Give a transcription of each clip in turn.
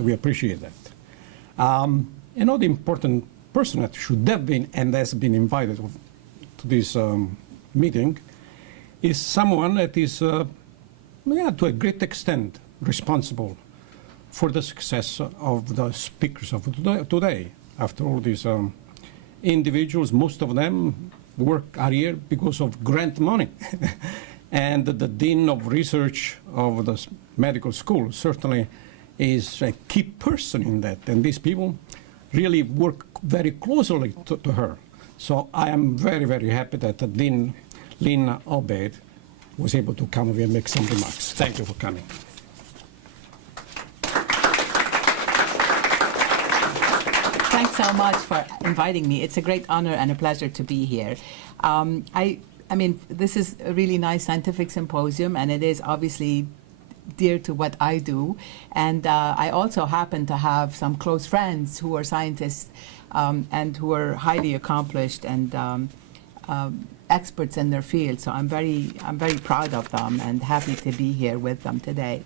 We appreciate that. The important person that should have been and has been invited to this meeting is someone that is, to a great extent, responsible for the success of the speakers of today. After all, these individuals, most of them are here because of grant money. And the Dean of Research of the medical school certainly is a key person in that. And these people really work very closely to her. So I am very, very happy that Dean Lynn Obeid was able to come here and make some remarks. Thank you for coming. Thanks so much for inviting me. It's a great honor and a pleasure to be here. I mean, this is a really nice scientific symposium, and it is obviously dear to what I do. And I also happen to have some close friends who are scientists and who are highly accomplished and experts in their field. So I'm very proud of them and happy to be here with them today.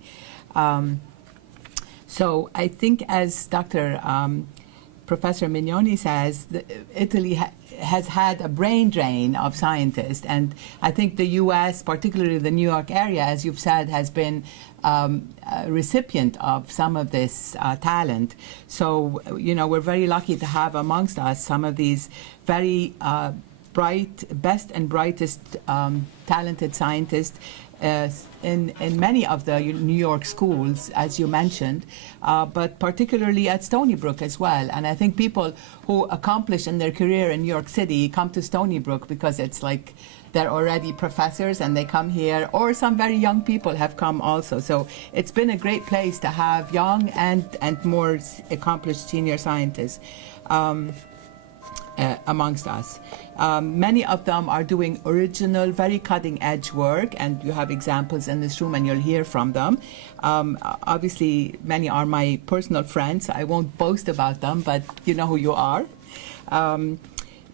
So I think, as Dr. Professor Mignone says, Italy has had a brain drain of scientists, and I think the U.S., particularly the New York area, as you've said, has been a recipient of some of this talent. So, we're very lucky to have amongst us some of these very best and brightest talented scientists in many of the New York schools, as you mentioned, but particularly at Stony Brook as well. And I think people who accomplish in their career in New York City come to Stony Brook because it's like they're already professors and they come here, or some very young people have come also. So it's been a great place to have young and more accomplished senior scientists amongst us. Many of them are doing original, very cutting-edge work, and you have examples in this room and you'll hear from them. Obviously, many are my personal friends. I won't boast about them, but you know who you are.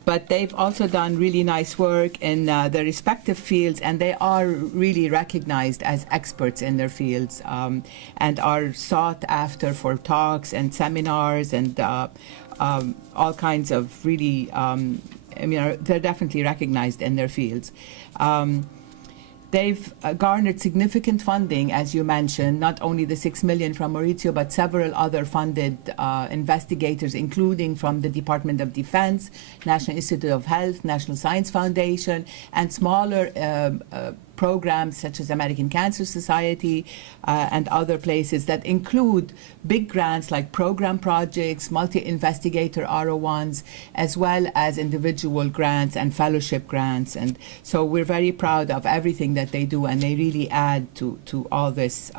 But they've also done really nice work in their respective fields, and they are really recognized as experts in their fields and are sought after for talks and seminars and all kinds of really, they're definitely recognized in their fields. They've garnered significant funding, as you mentioned, not only the $6 million from Maurizio, but several other funded investigators, including from the Department of Defense, National Institute of Health, National Science Foundation, and smaller programs such as American Cancer Society and other places that include big grants like program projects, multi-investigator R01s, as well as individual grants and fellowship grants. And so we're very proud of everything that they do, and they really add to all this,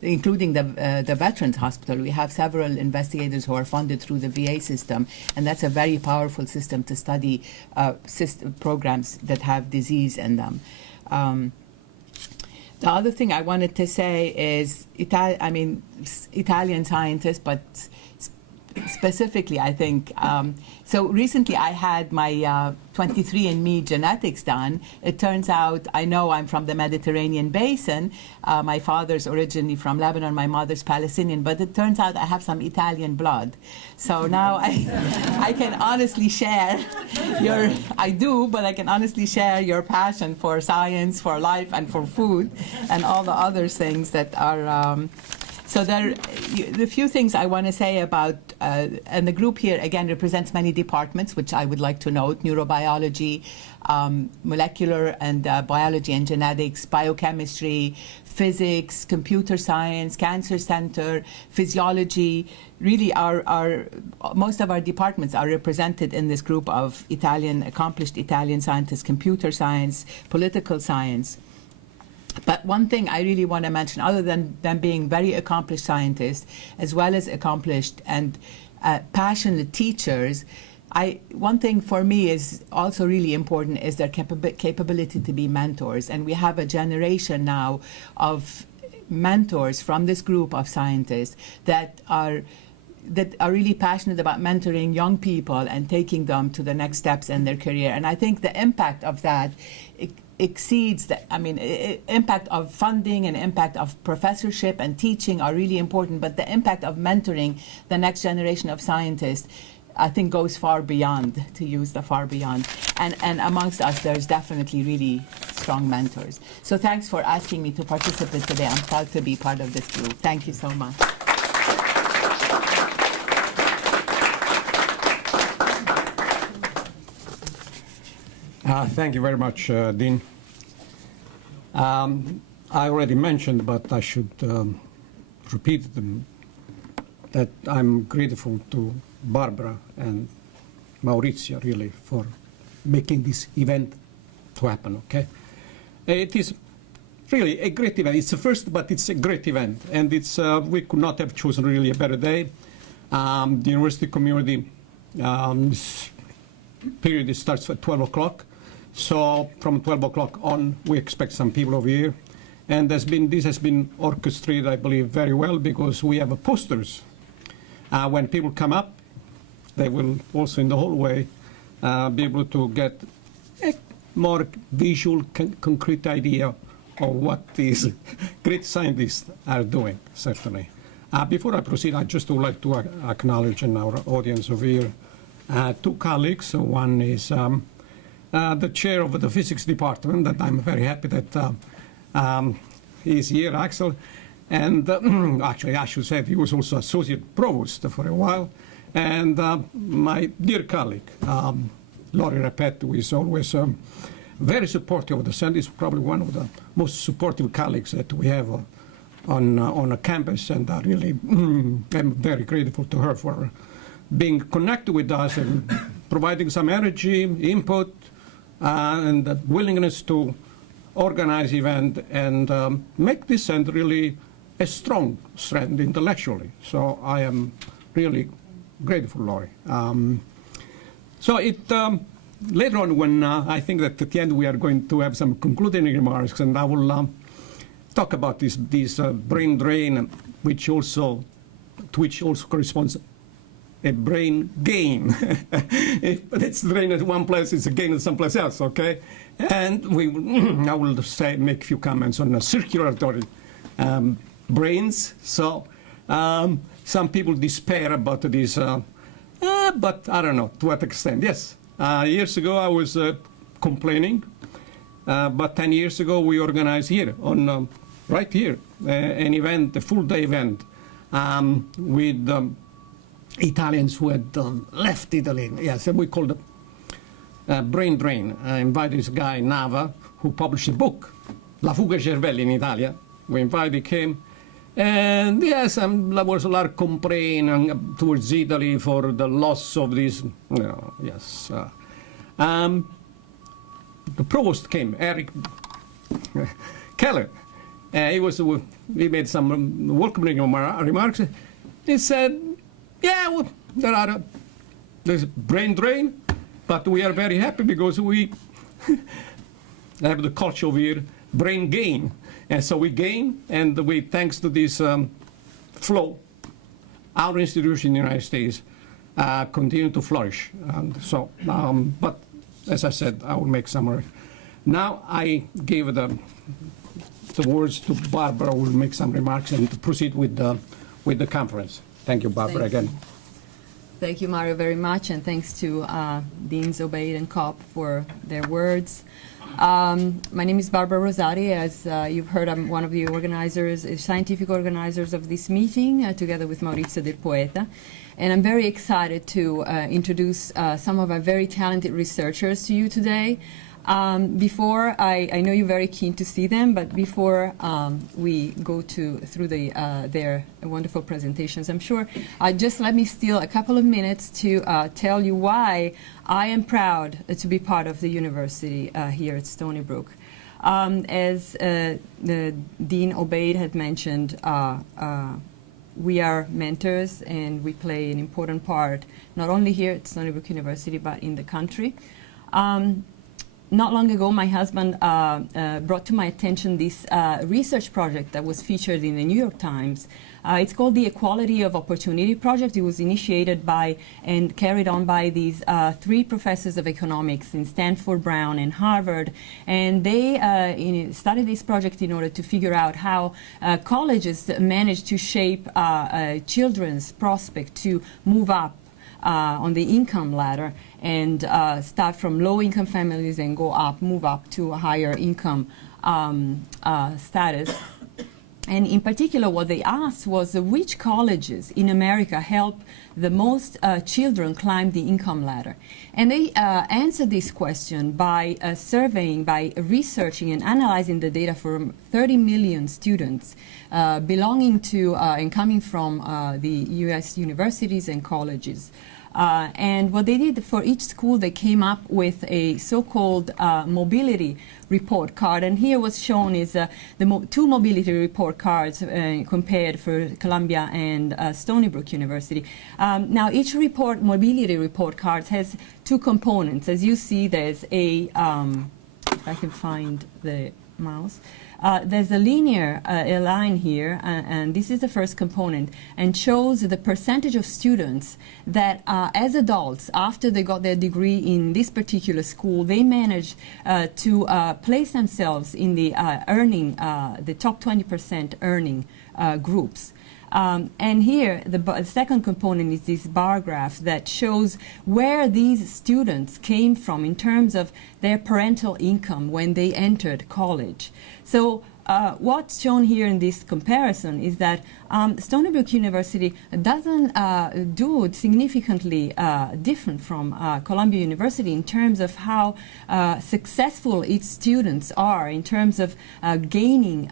including the Veterans Hospital. We have several investigators who are funded through the VA system, and that's a very powerful system to study programs that have disease in them. The other thing I wanted to say is, Italian scientists, but specifically, I think, so recently I had my 23andMe genetics done. It turns out, I know I'm from the Mediterranean basin. My father's originally from Lebanon, my mother's Palestinian, but it turns out I have some Italian blood. So now I can honestly share I can honestly share your passion for science, for life, and for food, and all the other things that are, so the few things I want to say about, and the group here again represents many departments, which I would like to note: neurobiology, molecular and biology and genetics, biochemistry, physics, computer science, cancer center, physiology. Really, most of our departments are represented in this group of accomplished Italian scientists: computer science, political science. But one thing I really want to mention, other than them being very accomplished scientists, as well as accomplished and passionate teachers, one thing for me is also really important is their capability to be mentors. And we have a generation now of mentors from this group of scientists that are really passionate about mentoring young people and taking them to the next steps in their career. And I think the impact of that exceeds the, I mean, impact of funding and impact of professorship and teaching are really important, but the impact of mentoring the next generation of scientists, I think, goes far beyond, to use the far beyond. And amongst us, there's definitely really strong mentors. So thanks for asking me to participate today. I'm proud to be part of this group. Thank you so much. Thank you very much, Dean. I already mentioned, but I should repeat them, that I'm grateful to Barbara and Maurizio, really, for making this event to happen, okay? It is really a great event. It's the first, but it's a great event. And it's we could not have chosen really a better day. The university community this period starts at 12 o'clock. So from 12 o'clock on, we expect some people over here. And this has been orchestrated, I believe, very well, because we have posters. When people come up, they will also in the hallway be able to get a more visual, concrete idea of what these great scientists are doing, certainly. Before I proceed, I just would like to acknowledge in our audience over here two colleagues. One is the chair of the physics department, that I'm very happy that he's here, Axel. And actually, I should say he was also associate provost for a while. And my dear colleague, Laurie Repet, who is always very supportive of the center, is probably one of the most supportive colleagues that we have on a campus. And really, I'm very grateful to her for being connected with us and providing some energy, input, and the willingness to organize event and make this center really a strong strength intellectually. So I am really grateful, Laurie. So later on, when I think that at the end we are going to have some concluding remarks, and I will talk about this brain drain, to which also corresponds a brain gain. If it's drain at one place, it's a gain at someplace else, okay? And I will make a few comments on the circulatory brains. So some people despair about this, but I don't know to what extent. Yes, years ago I was complaining, but 10 years ago we organized here, right here, an event, a full-day event with Italians who had left Italy. Yes, and we called it Brain Drain. I invited this guy, Nava, who published a book, La fuga cervelli in Italia. We invited him. And yes, there was a lot of complaining towards Italy for the loss of this, yes. The provost came, Eric Keller. He made some welcoming remarks. He said, yeah, well, there's brain drain, but we are very happy because we have the culture of here, brain gain. And so we gain, and thanks to this flow, our institution in the United States continue to flourish. And so, but as I said, I will make summary. Now I gave the words to Barbara, who will make some remarks and to proceed with the conference. Thank you, Barbara, again. Thank you, Mario, very much, and thanks to Deans Obeid and Kopp for their words. My name is Barbara Rosati. As you've heard, I'm one of the organizers, scientific organizers of this meeting, together with Maurizio Del Poeta. And I'm very excited to introduce some of our very talented researchers to you today. I know you're very keen to see them, but before we go through their wonderful presentations, I'm sure, just let me steal a couple of minutes to tell you why I am proud to be part of the university here at Stony Brook. As the Dean Obeid had mentioned, we are mentors and we play an important part, not only here at Stony Brook University, but in the country. not long ago, my husband brought to my attention this research project that was featured in the New York Times. It's called the Equality of Opportunity Project. It was initiated by and carried on by these 3 professors of economics in Stanford, Brown, and Harvard. And they started this project in order to figure out how colleges manage to shape children's prospect to move up on the income ladder and start from low-income families and go up, move up to a higher income status. And in particular, what they asked was which colleges in America help the most children climb the income ladder. And they answered this question by surveying, by researching and analyzing the data from 30 million students belonging to and coming from the U.S. universities and colleges. And what they did for each school, they came up with a so-called mobility report card. And here what's shown is the 2 mobility report cards compared for Columbia and Stony Brook University. Now, each mobility report card has 2 components. As you see, there's a, if I can find the mouse, there's a linear line here, and this is the first component, and shows the percentage of students that as adults, after they got their degree in this particular school, they managed to place themselves in the the top 20% earning groups. And here, the second component is this bar graph that shows where these students came from in terms of their parental income when they entered college. So what's shown here in this comparison is that Stony Brook University doesn't do significantly different from Columbia University in terms of how successful its students are in terms of gaining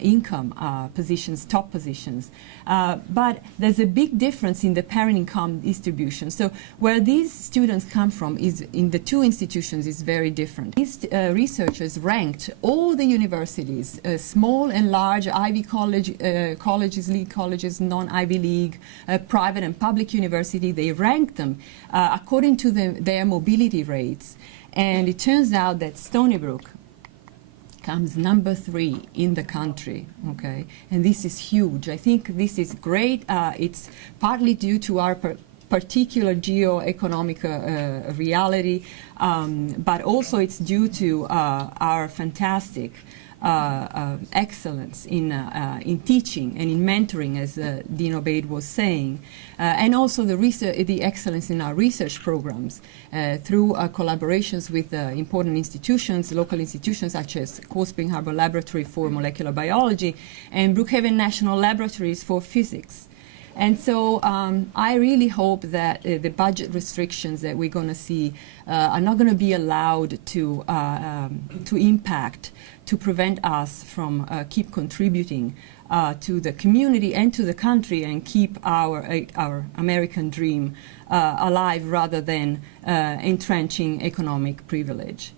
income positions, top positions. But there's a big difference in the parent income distribution. So where these students come from is in the 2 institutions is very different. These researchers ranked all the universities, small and large, Ivy colleges, league colleges, non-Ivy League, private and public university. They ranked them according to their mobility rates. And it turns out that Stony Brook comes number 3 in the country, okay? And this is huge. I think this is great. It's partly due to our particular geo-economic reality, but also it's due to our fantastic excellence in teaching and in mentoring, as Dean Obeid was saying, and also the excellence in our research programs through collaborations with important institutions, local institutions such as Cold Spring Harbor Laboratory for Molecular Biology and Brookhaven National Laboratories for Physics. And so I really hope that the budget restrictions that we're going to see are not going to be allowed to impact, to prevent us from keep contributing to the community and to the country and keep our American dream alive rather than entrenching economic privilege.